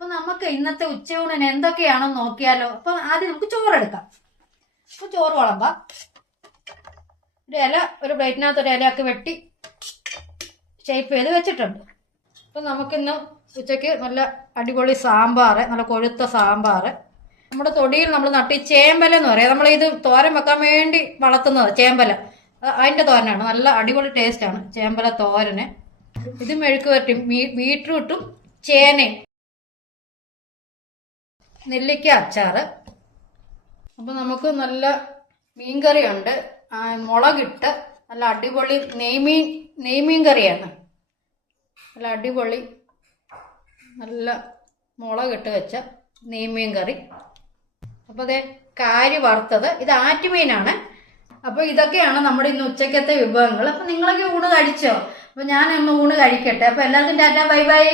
അപ്പൊ നമുക്ക് ഇന്നത്തെ ഉച്ചയൂണിന് എന്തൊക്കെയാണെന്ന് നോക്കിയാലോ. അപ്പൊ ആദ്യം നമുക്ക് ചോറെടുക്കാം അപ്പൊ ചോറ് വിളമ്പാം. ഒരു ഇല ഒരു പ്ലേറ്റിനകത്ത് ഒരു ഇലയൊക്കെ വെട്ടി ഷേപ്പ് ചെയ്ത് വെച്ചിട്ടുണ്ട്. അപ്പൊ നമുക്കിന്ന് ഉച്ചയ്ക്ക് നല്ല അടിപൊളി സാമ്പാർ നല്ല കൊഴുത്ത സാമ്പാർ നമ്മുടെ തൊടിയിൽ നമ്മൾ നട്ടി ചേമ്പല എന്ന് പറയാം. നമ്മൾ ഇത് തോരൻ വെക്കാൻ വേണ്ടി വളർത്തുന്നത് ചേമ്പല. അതിന്റെ തോരനാണ്. നല്ല അടിപൊളി ടേസ്റ്റ് ആണ് ചേമ്പല തോരന്. ഇത് മെഴുക്ക് വരട്ടി ബീട്രൂട്ടും ചേനയും. നെല്ലിക്ക അച്ചാർ അപ്പോൾ നമുക്ക് നല്ല മീൻകറിയുണ്ട്. മുളകിട്ട് നല്ല അടിപൊളി നെയ്മീൻ നെയ്മീൻ കറിയാണ്. നല്ല അടിപൊളി നല്ല മുളകിട്ട് വെച്ച നെയ്മീൻ കറി. അപ്പോൾ അതെ കാരി വറുത്തത്. ഇത് ആറ്റുമീനാണ്. അപ്പോൾ ഇതൊക്കെയാണ് നമ്മുടെ ഇന്ന് ഉച്ചക്കത്തെ വിഭവങ്ങൾ. അപ്പോൾ നിങ്ങളൊക്കെ ഊണ് കഴിച്ചോ? അപ്പോൾ ഞാൻ ഇന്ന് ഊണ് കഴിക്കട്ടെ. അപ്പോൾ എല്ലാവർക്കും ടാറ്റ ബൈ ബൈ.